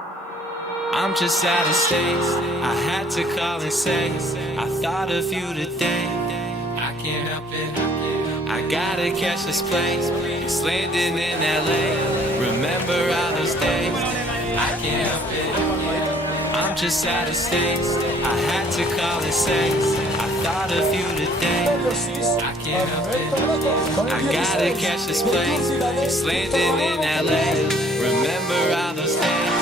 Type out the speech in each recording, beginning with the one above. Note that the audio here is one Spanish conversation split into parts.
I'm just out of state. I had to call and say I thought of you today. I can't help it. I gotta catch this plane. It's landing in LA. Remember all those days. I can't help it. I'm just out of state. I had to call and say I thought of you today. I can't help it. I gotta catch this plane. It's landing in LA. Remember all those days.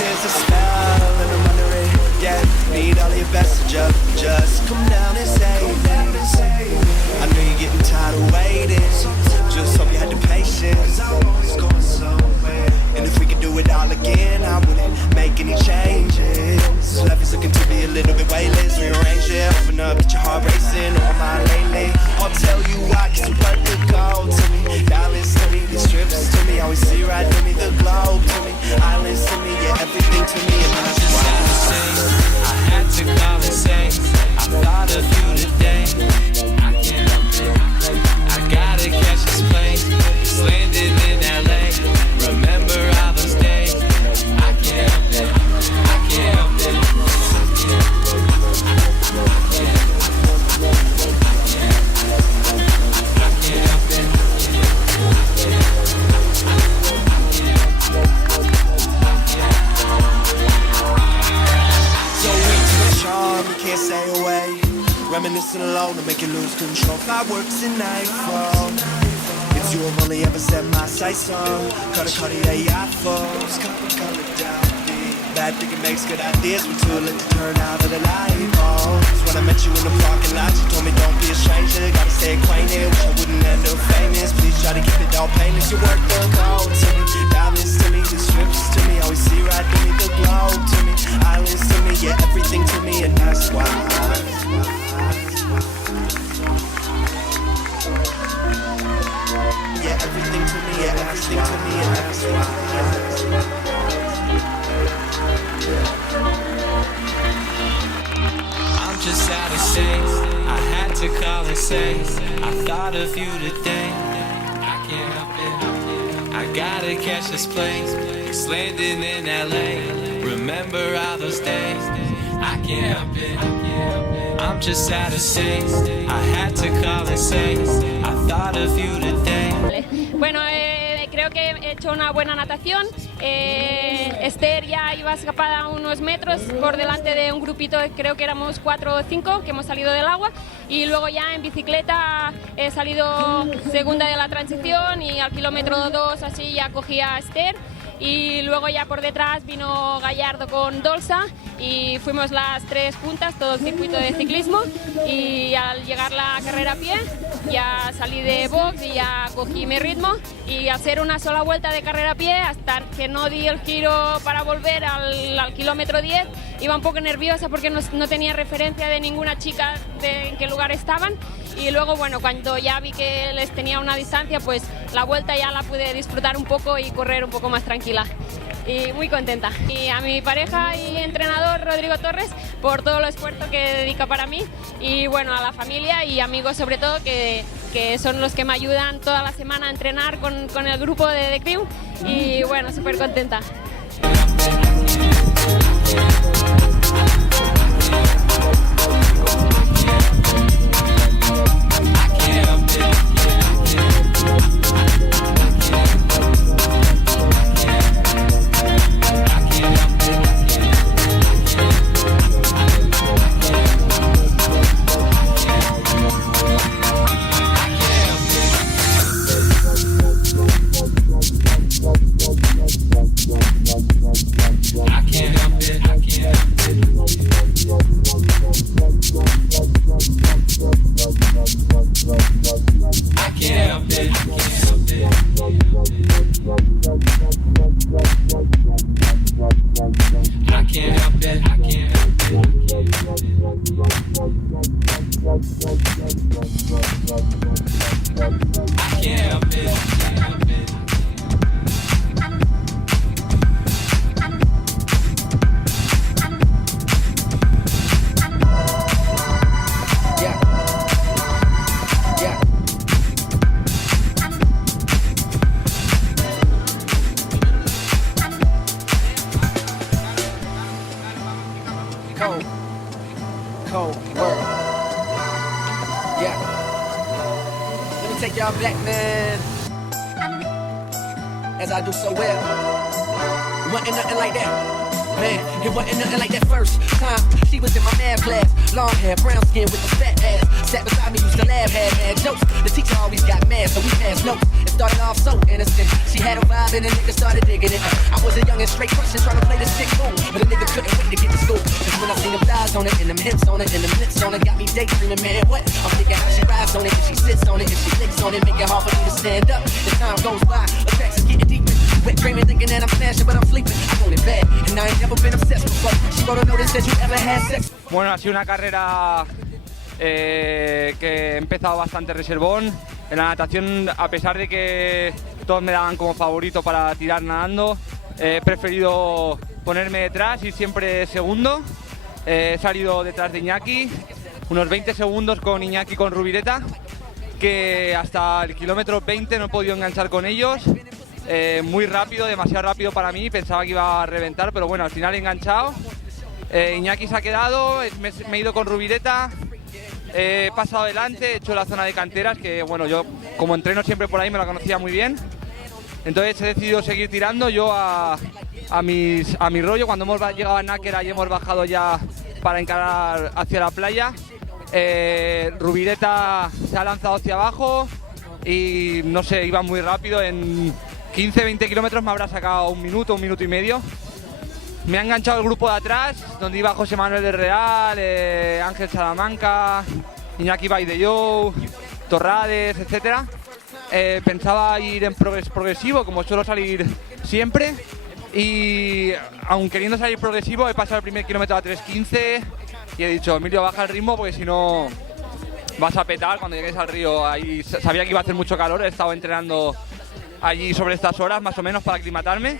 There's a spell and I'm under it, yeah. Need all of your best, so just come down and save me. I know you're getting tired of waiting. Just hope you had the patience. And if we could do it all again, I wouldn't make any changes. Life is looking to be a little bit weightless. Rearrange it, open up, get your heart racing. On my lately, I'll tell you why, 'cause you worth the gold to me. Diamonds to me, these trips to me. Always see right through me, the globe to me. Islands to me, yeah, everything to me. And I'm just out of state. I had to call and say I thought of you today. I can't help it. I gotta catch this plane. It's landing in LA. Remember all those days. I can't help it. I can't help it. Can't stay away. Reminiscing alone to make you lose control. Fireworks and nightfall. It's you I've only ever set my sights on. Cartier yachtfuls. Color down deep. Bad thinking makes good ideas. We're too late to turn out of the light bulbs. When I met you in the parking lot, you told me don't be a stranger. Gotta stay acquainted. Wish I wouldn't end up famous. Please try to keep it all painless. You work the gold to me. Diamonds to me. The strips to me. Always see right through me. The globe to me. Islands to me. Yeah, everything to me. And that's why. Yeah, everything to me. Yeah, everything to me. And that's why. I'm just out of state. I had to call and say I thought of you today. I can't help it. I gotta catch this plane. It's landing in LA. Remember all those days. I can't help it. I'm just out of state. I had to call and say I thought of you today. Bueno, creo que he hecho una buena natación. Esther ya iba escapada unos metros por delante de un grupito, creo que éramos 4 o 5 que hemos salido del agua, y luego ya en bicicleta he salido segunda de la transición y al kilómetro 2 así ya cogí a Esther. Y luego ya por detrás vino Gallardo con Dolsa y fuimos las 3 juntas, todo el circuito de ciclismo, y al llegar la carrera a pie ya salí de box y ya cogí mi ritmo, y hacer una sola vuelta de carrera a pie hasta que no di el giro para volver al kilómetro 10, iba un poco nerviosa porque no tenía referencia de ninguna chica de en qué lugar estaban, y luego bueno, cuando ya vi que les tenía una distancia, pues la vuelta ya la pude disfrutar un poco y correr un poco más tranquila. Y muy contenta. Y a mi pareja y entrenador Rodrigo Torres por todo el esfuerzo que dedica para mí, y bueno, a la familia y amigos sobre todo que son los que me ayudan toda la semana a entrenar con el grupo de The Crew, y bueno, súper contenta. take y'all back, man. As I do so well. It wasn't nothing like that. Man, it wasn't nothing like that first time. She was in my math class. Long hair, brown skin with a fat ass. Sat beside me, used to laugh, had mad jokes. The teacher always got mad, so we passed notes. It started off so innocent. She had a vibe and a nigga started digging it. I was a young and straight person trying to play the sick fool, but a nigga couldn't wait to get to school. Cause when I seen them thighs on it, and them hips on it, and them lips on it, got me daydreaming, man, what? I'm thinking how she rides on it, and she sits on it, and she licks on it, make it hard for me to stand up. As time goes by, attractions getting deeper. Wet dreaming, thinking that I'm smashing, but I'm sleeping. I want it bad, and I ain't never been obsessed before. She wrote a notice that you ever had sex. Bueno, ha sido una carrera que he empezado bastante reservón. En la natación, a pesar de que todos me daban como favorito para tirar nadando, he preferido ponerme detrás y siempre segundo. He salido detrás de Iñaki, unos 20 segundos con Iñaki con Rubireta, que hasta el kilómetro 20 no he podido enganchar con ellos. Muy rápido, demasiado rápido para mí, pensaba que iba a reventar, pero bueno, al final he enganchado. Iñaki se ha quedado, me he ido con Rubireta, he pasado adelante, he hecho la zona de canteras, que bueno, yo como entreno siempre por ahí me la conocía muy bien. Entonces he decidido seguir tirando yo a mi rollo. Cuando hemos llegado a Náquera y hemos bajado ya para encarar hacia la playa, Rubireta se ha lanzado hacia abajo y no sé, iba muy rápido. En 15-20 kilómetros me habrá sacado un minuto y medio. Me ha enganchado el grupo de atrás, donde iba José Manuel del Real, Ángel Salamanca, Iñaki Baidellou, Torrades, etc. Pensaba ir en progresivo, como suelo salir siempre, y aun queriendo salir progresivo, he pasado el primer kilómetro a 3:15 y he dicho, Emilio, baja el ritmo porque si no vas a petar cuando llegues al río. Ahí sabía que iba a hacer mucho calor, he estado entrenando allí sobre estas horas más o menos para aclimatarme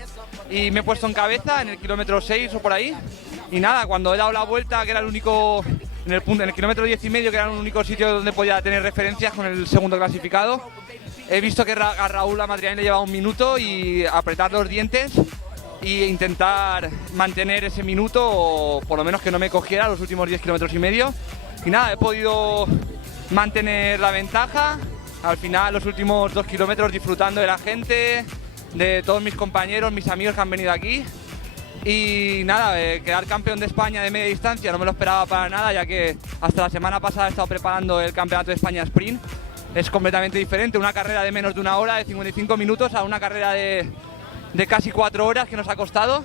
y me he puesto en cabeza en el kilómetro 6 o por ahí, y nada, cuando he dado la vuelta, que era el único, en el kilómetro 10,5, que era el único sitio donde podía tener referencias con el segundo clasificado, he visto que a Raúl Amadrián le llevaba un minuto y apretar los dientes e intentar mantener ese minuto, o por lo menos que no me cogiera los últimos 10,5 kilómetros. Y nada, he podido mantener la ventaja. Al final, los últimos 2 kilómetros disfrutando de la gente, de todos mis compañeros, mis amigos que han venido aquí. Y nada, quedar campeón de España de media distancia no me lo esperaba para nada, ya que hasta la semana pasada he estado preparando el Campeonato de España Sprint. Es completamente diferente, una carrera de menos de una hora, de 55 minutos, a una carrera de casi 4 horas que nos ha costado.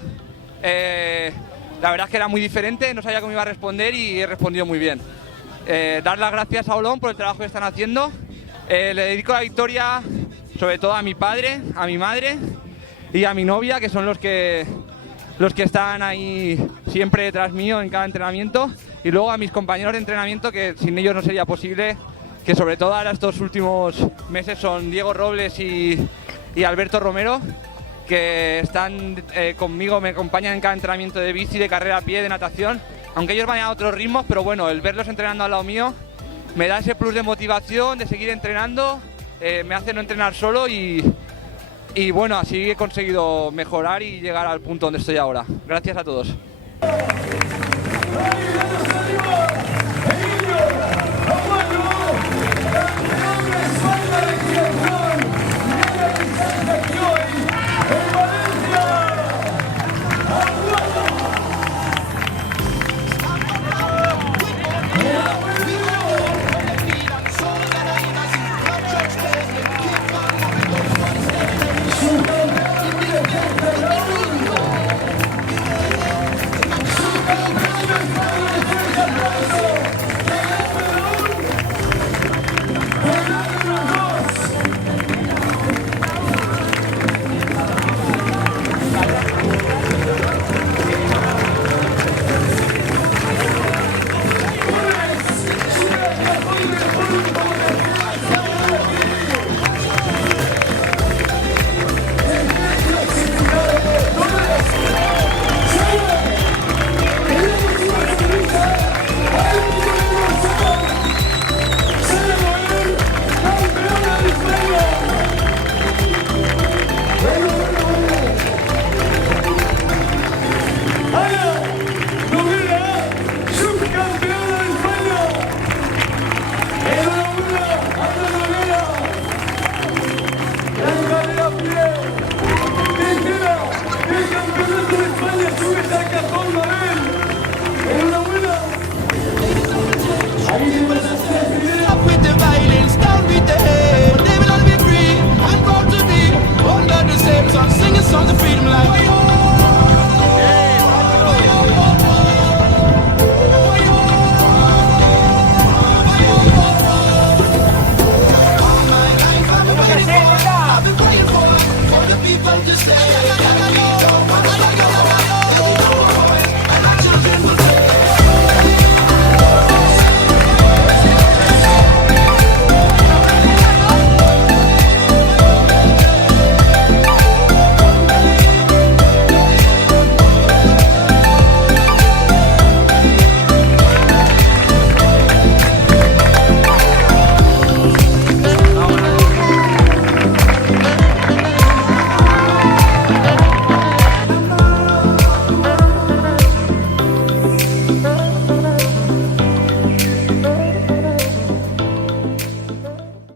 La verdad es que era muy diferente, no sabía cómo iba a responder y he respondido muy bien. Dar las gracias a Olón por el trabajo que están haciendo. Le dedico la victoria sobre todo a mi padre, a mi madre y a mi novia, que son los que están ahí siempre detrás mío en cada entrenamiento, y luego a mis compañeros de entrenamiento, que sin ellos no sería posible, que sobre todo ahora estos últimos meses son Diego Robles y Alberto Romero, que están conmigo, me acompañan en cada entrenamiento de bici, de carrera a pie, de natación, aunque ellos van a otros ritmos, pero bueno, el verlos entrenando al lado mío me da ese plus de motivación de seguir entrenando, me hace no entrenar solo y bueno, así he conseguido mejorar y llegar al punto donde estoy ahora. Gracias a todos.